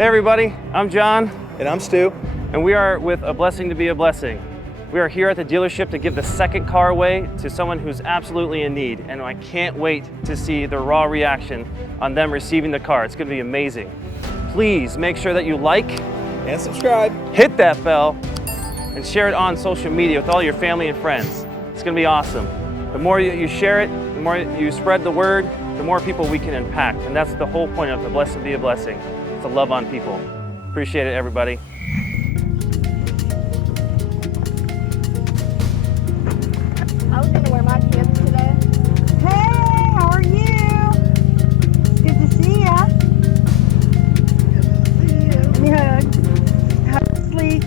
Hey everybody, I'm John. And I'm Stu. And we are with A Blessing to Be a Blessing. We are here at the dealership to give the second car away to someone who's absolutely in need. And I can't wait to see the raw reaction on them receiving the car. It's gonna be amazing. Please make sure that you like and subscribe, hit that bell, and share it on social media with all your family and friends. It's gonna be awesome. The more you share it, the more you spread the word, the more people we can impact. And that's the whole point of A Blessing to Be a Blessing. It's to love on people. Appreciate it, everybody. I was gonna wear my pants today. Hey, how are you? Good to see ya. Good to see you. Yeah. How you sleep?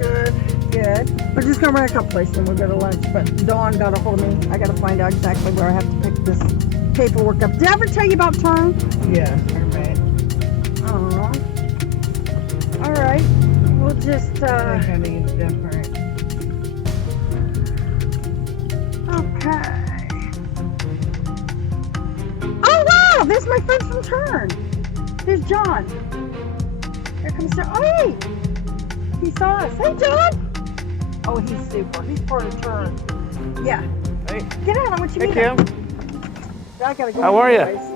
Good. Good. We're just gonna run a couple places and we'll go to lunch. But Dawn got a hold of me. I gotta find out exactly where I have to pick this paperwork up. Did I ever tell you about Turn? Yeah, you're right. Aw. All right. We'll just I think it's different. Okay. Oh wow! There's my friend from Turn. There's John. Here comes John. Oh hey! He saw us. Hey John! Oh, he's super. He's part of Turn. Yeah. Hey. Get out! I want you to Hey, meet him. Kim. I gotta go. How are ya? anyways.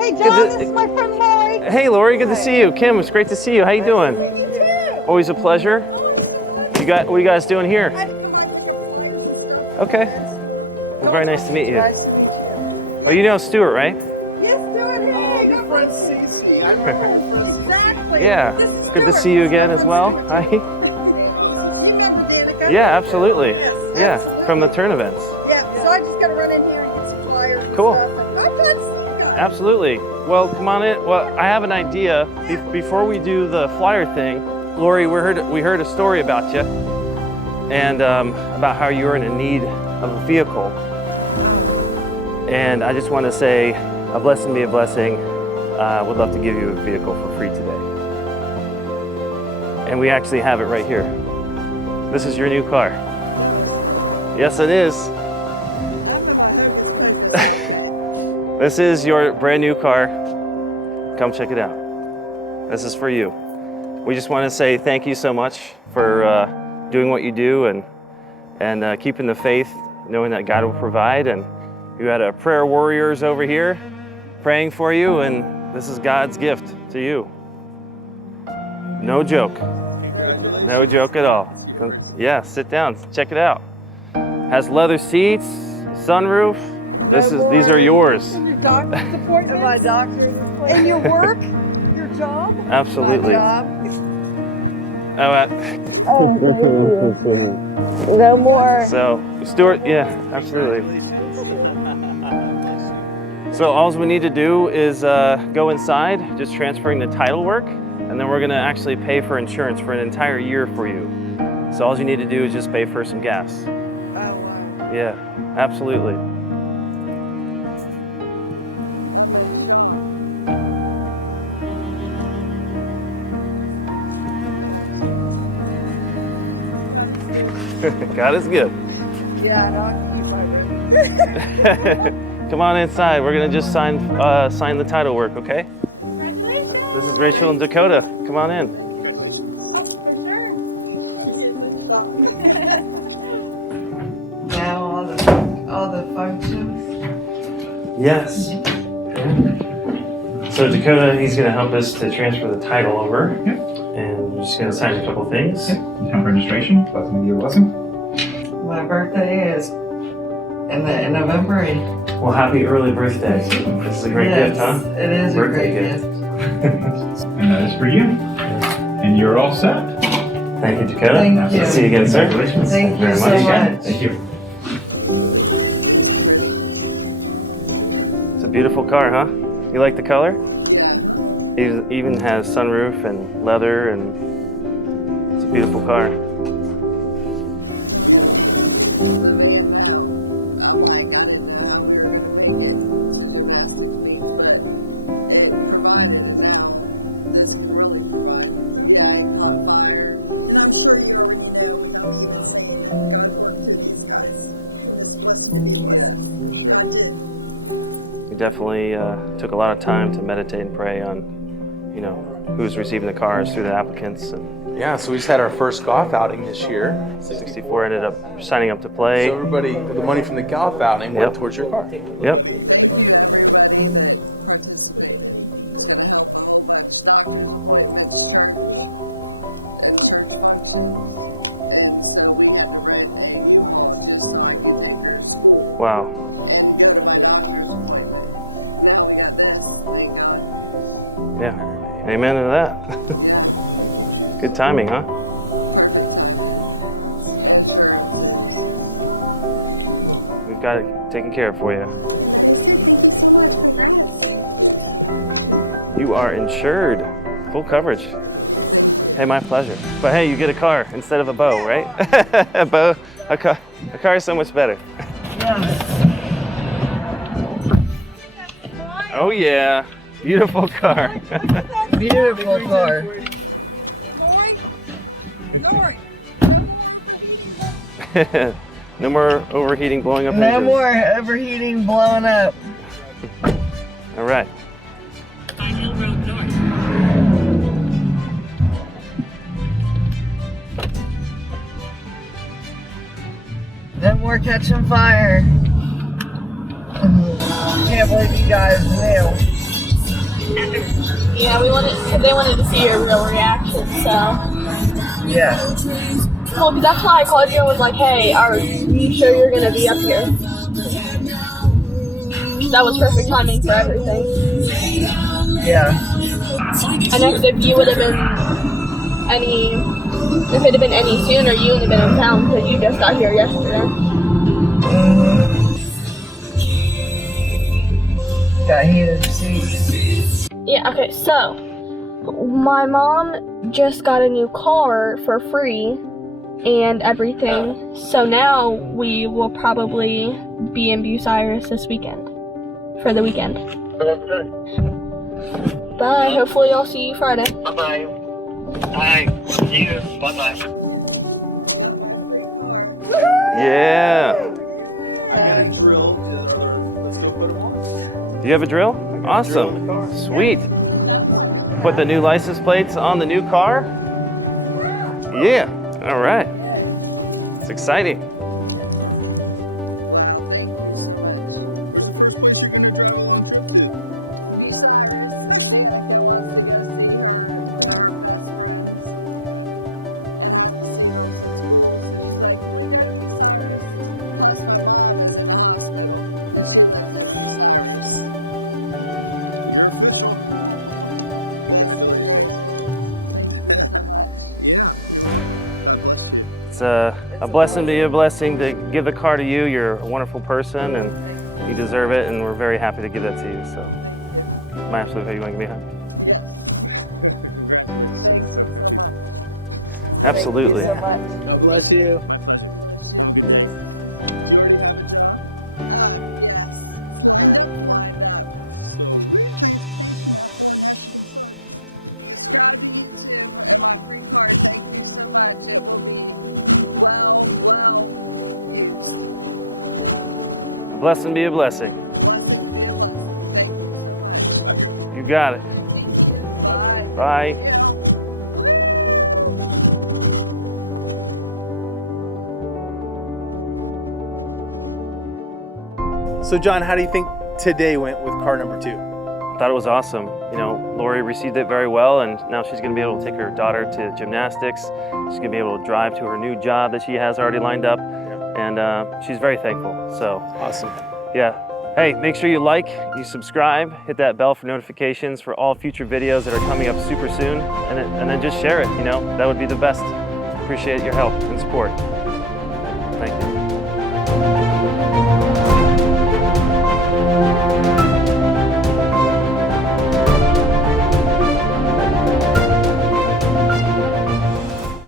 Hey John, this is my friend Lori. Hey, Lori, good to see you. Kim, it's great to see you. How you doing? You too. Always a pleasure. What are you guys doing here? Okay. Well, very nice to meet you. Nice to meet you. Oh, you know Stuart, right? Yes, do it. Hey, Your go friend Cece. I know her friend Exactly. Yeah. This is Good to Stuart. see you again as well. Hi. You got the Danica? Yeah, absolutely. Yes, Yeah, absolutely. from the Turn events. Yeah, so I just gotta run in here and get some flyers and Cool. stuff. And I'm glad to see you guys. Absolutely. Well, come on in. Well, I have an idea. Before we do the flyer thing, Lori, we heard a story about you and about how you were in need of a vehicle. And I just want to say, A Blessing be a Blessing. Would love to give you a vehicle for free today. And we actually have it right here. This is your new car. Yes, it is. This is your brand new car. Come check it out. This is for you. We just want to say thank you so much for doing what you do and keeping the faith, knowing that God will provide. And you had a prayer warriors over here praying for you, and this is God's gift to you. No joke. No joke at all. Yeah, sit down, check it out. Has leather seats, sunroof. These are yours. And your doctor's appointments. My doctor's appointment. And your work. Your job. Absolutely. My job. Oh, No more. so, Stuart, yeah, absolutely. So all we need to do is go inside, just transferring the title work, and then we're gonna actually pay for insurance for an entire year for you. So all you need to do is just pay for some gas. Oh, wow. Yeah, absolutely. God is good. Yeah, no, I can keep my room. Come on inside. We're gonna just sign the title work, okay? This is Rachel and Dakota. Come on in. Now all the functions. Yes. So Dakota, he's gonna help us to transfer the title over. And we're just gonna sign a couple things. Account registration, blessing to be a blessing. My birthday is in November 8th. Well, happy early birthday. This is a great gift, huh? It is Birthday a great gift. gift. And that is for you. And you're all set. Thank you, Dakota. Thank you. See you again, sir. Congratulations. Thank you very so much. much. Thank you. It's a beautiful car, huh? You like the color? It even has sunroof and leather, and it's a beautiful car. We definitely took a lot of time to meditate and pray on, who's receiving the cars through the applicants. And Yeah, so we just had our first golf outing this year. 64 ended up signing up to play. So everybody, the money from the golf outing went Yep. towards your car. Yep. Wow. Yeah. Amen to that. Good timing, huh? We've got it taken care of for you. You are insured. Full coverage. Hey, my pleasure. But hey, you get a car instead of a bow, right? A bow, a car is so much better. Oh yeah, beautiful car. Beautiful car. No more overheating, blowing up No engines. more overheating, blowing up. All right. No more catching fire. Can't believe you guys knew. Yeah, they wanted to see your real reaction, so. Yeah. Well, that's why I called you and was like, hey, are you sure you're gonna be up here? That was perfect timing for everything. Yeah. I know 'cause if you would have been if it had been any sooner, you wouldn't have been in town because you just got here yesterday. Got heated seats. Yeah, okay, so my mom just got a new car for free and everything. So now we will probably be in Bucyrus this weekend for the weekend. Bye. Hopefully I'll see you Friday. Bye-bye. Bye. See you. Bye-bye. Yeah. I got a drill. Let's go put them on. Do you have a drill? Awesome. Sweet. Put the new license plates on the new car? Yeah. All right. It's exciting. It's a blessing to be a blessing to give the car to you. You're a wonderful person and you deserve it, and we're very happy to give that to you. So, my absolute pleasure. You want to give me a hug? Absolutely. Thank you so much. God bless you. A blessing be a blessing. You got it. Bye. So John, how do you think today went with car number 2? I thought it was awesome. You know, Lori received it very well, and now she's going to be able to take her daughter to gymnastics. She's going to be able to drive to her new job that she has already lined up, and she's very thankful. So, Awesome. yeah. Hey, make sure you like, you subscribe, hit that bell for notifications for all future videos that are coming up super soon, and then just share it. You know, that would be the best. Appreciate your help and support. Thank you.